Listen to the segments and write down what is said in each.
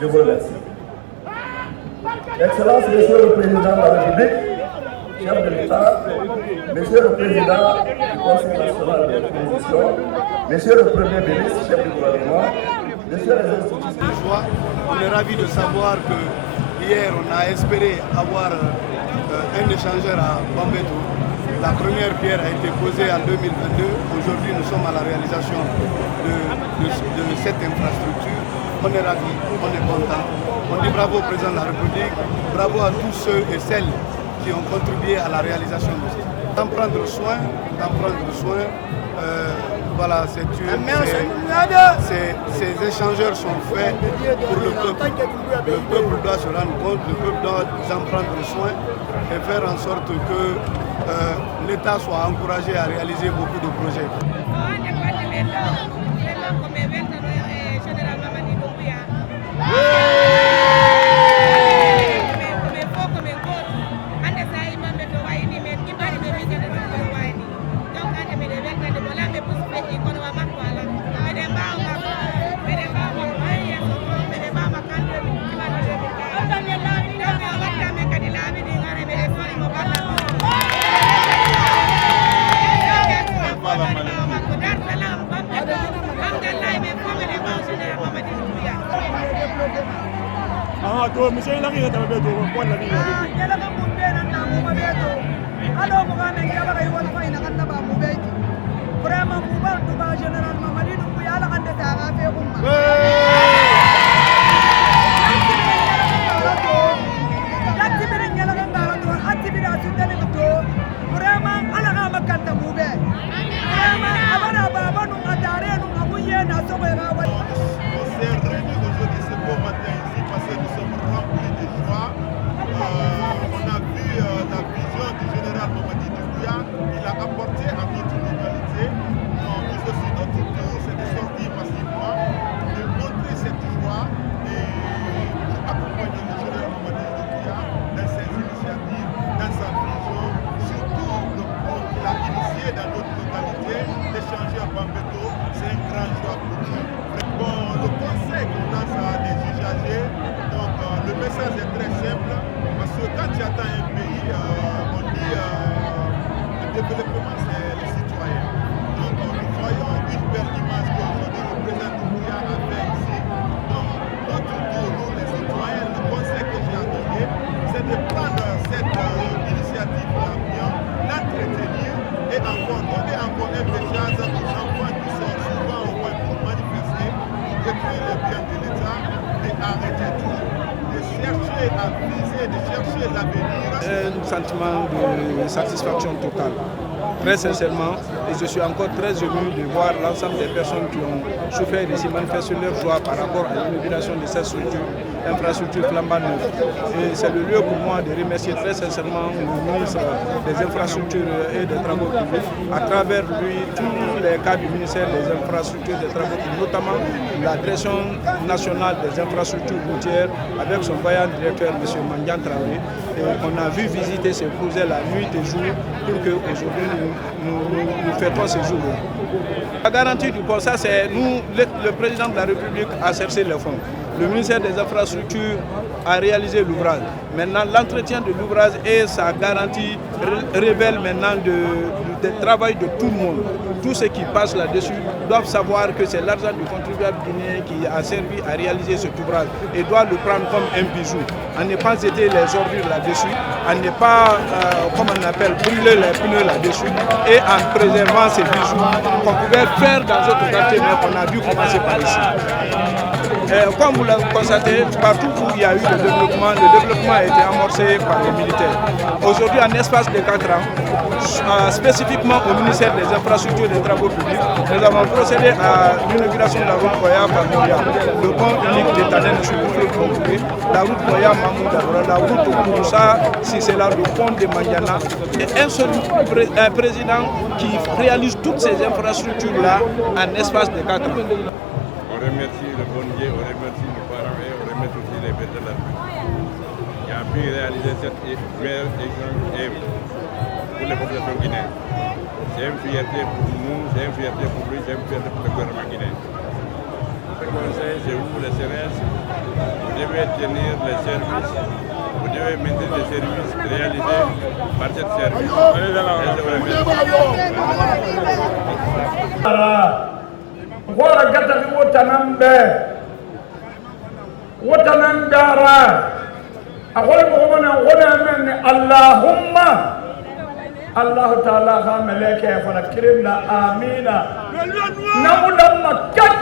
Je vous remercie. Excellence, Monsieur le Président de la République, chef de l'État, Monsieur le Président du Conseil national de l'opposition, Monsieur le Premier ministre, chef du gouvernement, Monsieur les institutions. On est ravis de savoir que hier on a espéré avoir un échangeur à Bambeto. La première pierre a été posée en 2022. Aujourd'hui, nous sommes à la réalisation de cette infrastructure. On est ravis, on est content. On dit bravo au président de la République, bravo à tous ceux et celles qui ont contribué à la réalisation de ça. D'en prendre soin, voilà, ces échangeurs sont faits pour le peuple. Le peuple doit se rendre compte, le peuple doit en prendre soin et faire en sorte que l'État soit encouragé à réaliser beaucoup de projets. to misai la ngi tambe to ko la ni ya la ko mun be nan na mu ma be to alo mo ga men ya bara wala fa ina kan na ba mu be ti vraiment mu ba to ba general mamadi dum bu ya la kan de ta ga fe ko ma lati be ya la kan ba to atti bi da su tane to vraiment ala ga makkan ta mu be vraiment abana baba nu atare nu abuye na so be ga wa on a vu la vision du général Mamadi Doumbouya, il a apporté à notre localité. Donc, nous aussi, notre tour, c'est de sortir massivement, de montrer cette joie et pour accompagner le général Mamadi Doumbouya dans ses initiatives, dans sa vision, surtout le pont qu'il a initié dans notre localité, d'échanger à Bambeto, c'est un grand joie pour nous. Bon, le conseil qu'on lance à des usagers, donc le message est très simple. Parce que quand tu attends un pays, on dit le développement c'est les citoyens. Donc nous voyons une belle image qu'aujourd'hui le président Doumbouya a fait ici. Donc notre tour, nous les citoyens, le conseil que j'ai à donner, c'est de prendre cette initiative-là bien, l'entretenir et encore donner encore un message aux enfants qui sont souvent au point pour manifester, pour détruire les biens de l'État et arrêter tout. De chercher à viser, de chercher l'avenir. Un sentiment de satisfaction totale. Très sincèrement, et je suis encore très ému de voir l'ensemble des personnes qui ont souffert ici manifester leur joie par rapport à l'inauguration de cette structure, infrastructure flambant neuve. Et c'est le lieu pour moi de remercier très sincèrement le ministre des infrastructures et des travaux publics, à travers lui tous les cas du ministère des infrastructures et des travaux publics, notamment la direction nationale des infrastructures routières avec son vaillant directeur M. Mandian Traoré. Et on a vu visiter ces projets la nuit et jour pour qu'aujourd'hui nous fêtons ces jours. La garantie du pont, ça c'est nous, le président de la République a cherché les fonds. Le ministère des Infrastructures a réalisé l'ouvrage. Maintenant, l'entretien de l'ouvrage et sa garantie révèle maintenant le travail de tout le monde. Tous ceux qui passent là-dessus doivent savoir que c'est l'argent du contribuable guinéen qui a servi à réaliser cet ouvrage et doit le prendre comme un bijou. À ne pas jeter les ordures là-dessus, à ne pas, comme on appelle, brûler les pneus là-dessus et en préservant ces bijoux qu'on pouvait faire dans d'autres quartiers, mais qu'on a dû commencer par ici. Comme vous l'avez constaté, partout où il y a eu le développement a été amorcé par les militaires. Aujourd'hui, en espace de 4 ans, spécifiquement au ministère des Infrastructures et des Travaux publics, nous avons procédé à l'inauguration de la route Koya-Pamoya, le pont unique de Taden sur le fleuve Congoulé, la route Koya-Mamouda, la route Kouroussa, si c'est là le pont de Mandiana, et un seul président qui réalise toutes ces infrastructures-là en espace de 4 ans. On remercie le bon Dieu, on remercie nos parents et on remercie aussi les pères de la République qui a pu réaliser cette meilleure œuvre pour les populations guinéennes. C'est une fierté pour nous, c'est une fierté pour lui, c'est une fierté pour le gouvernement guinéen. Le conseil, c'est vous, les CNS, vous devez tenir les services, vous devez maintenir les services réalisés par cette service. Wara gata ni wotanan dara akwai mugumana wala men Allahumma Allah ta'ala ha malaka fa kirimna amina namulam makkat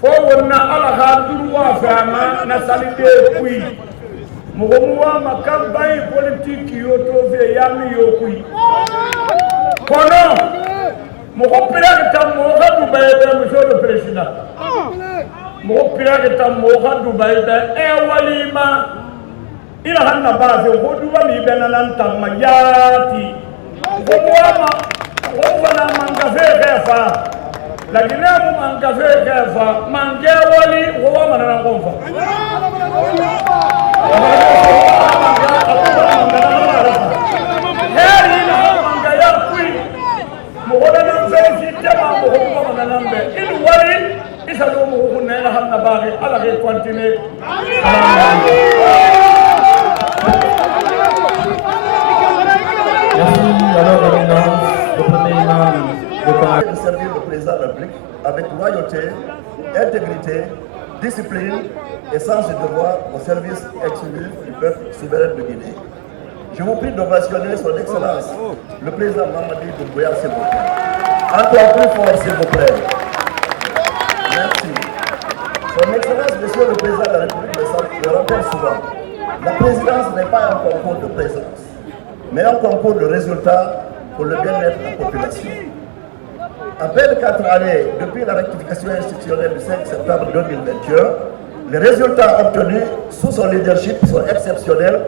fo wonna ala ha durwa fama na salide kui mugumuwa makabay politique yoto ve yami yokui kono Mon père est à Dubaï, monsieur le président. Mon père est à Dubaï, et Walima. Il a un base, au Dubaï, il a un tamayati. On va mangafer la Guinée, on mangafer Mangawali, on va mangafer. De servir le président de la République avec loyauté, intégrité, discipline et sens du devoir au service exclusif du peuple souverain de Guinée. Je vous prie d'ovationner son Excellence, le président Mamadi Doumbouya, s'il vous plaît. Encore plus fort, s'il vous plaît. Merci. Son Excellence, Monsieur le Président de la République, le rappelle souvent. La présidence n'est pas un concours de présence, mais un concours de résultats pour le bien-être de la population. À peine 4 années depuis la rectification institutionnelle du 5 septembre 2021, les résultats obtenus sous son leadership sont exceptionnels,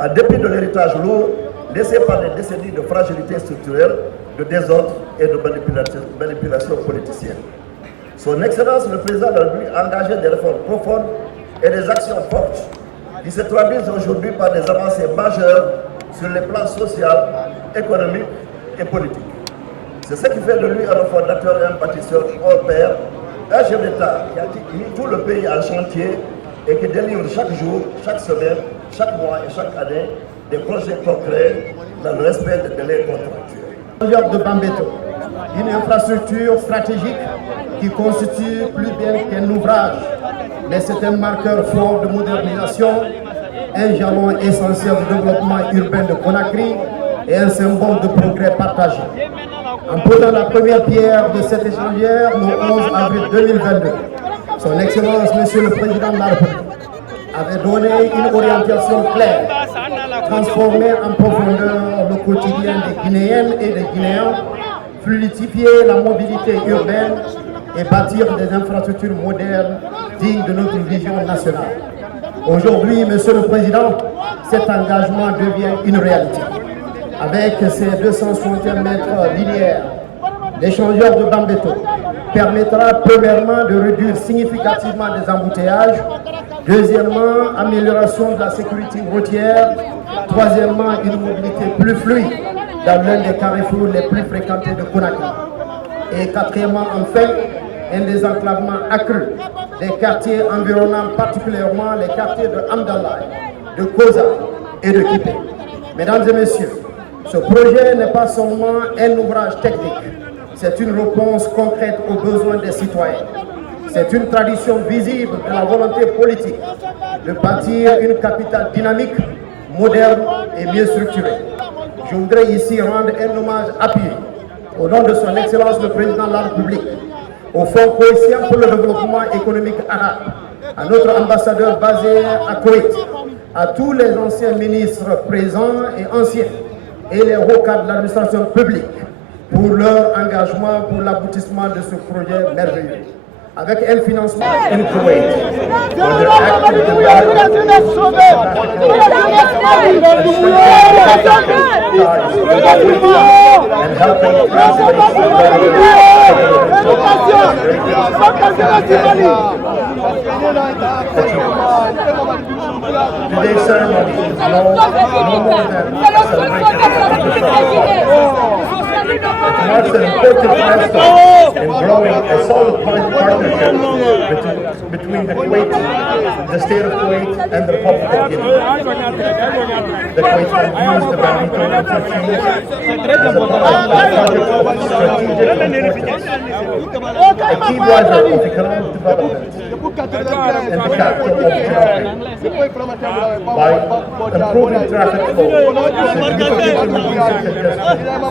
en dépit de l'héritage lourd laissé par des décennies de fragilité structurelle, de désordre et de manipulation politicienne. Son Excellence le Président de la République a engagé des réformes profondes et des actions fortes qui se traduisent aujourd'hui par des avancées majeures sur les plans social, économique et politique. C'est ce qui fait de lui un fondateur et un bâtisseur hors pair, un chef d'État qui a mis tout le pays en chantier et qui délivre chaque jour, chaque semaine, chaque mois et chaque année des projets concrets dans le respect des délais contractuels. De Bambeto, une infrastructure stratégique qui constitue plus bien qu'un ouvrage, mais c'est un marqueur fort de modernisation, un jalon essentiel du développement urbain de Conakry et un symbole de progrès partagé. En posant la première pierre de cette échangière le 11 avril 2022, son Excellence, Monsieur le Président de la République, avait donné une orientation claire, transformer en profondeur le quotidien des Guinéennes et des Guinéens, fluidifier la mobilité urbaine et bâtir des infrastructures modernes dignes de notre vision nationale. Aujourd'hui, Monsieur le Président, cet engagement devient une réalité. Avec ses 261 mètres linéaires, l'échangeur de Bambeto permettra premièrement de réduire significativement les embouteillages, deuxièmement, amélioration de la sécurité routière, troisièmement, une mobilité plus fluide dans l'un des carrefours les plus fréquentés de Conakry. Et quatrièmement, enfin, un désenclavement accru des quartiers environnants, particulièrement les quartiers de Amdallah, de Koza et de Kipé. Mesdames et messieurs, ce projet n'est pas seulement un ouvrage technique, c'est une réponse concrète aux besoins des citoyens. C'est une tradition visible de la volonté politique de bâtir une capitale dynamique, moderne et mieux structurée. Je voudrais ici rendre un hommage appuyé au nom de son Excellence le Président de la République, au Fonds cohésien pour le développement économique arabe, à notre ambassadeur basé à Koweït, à tous les anciens ministres présents et anciens, et les hauts cadres de l'administration publique, pour leur engagement pour l'aboutissement de ce projet merveilleux. Avec un financement in Kuwait, for their active development and helping today's ceremony is no more than a celebration. It marks an important milestone in growing a solid partnership between the Kuwait, the state of Kuwait, and the Republic of Guinea. The Kuwait has used the Barito expertise as a project of strategic importance, a key driver of economic development in the capital of Traffic by improving traffic flow, significantly reducing congestion. Yalla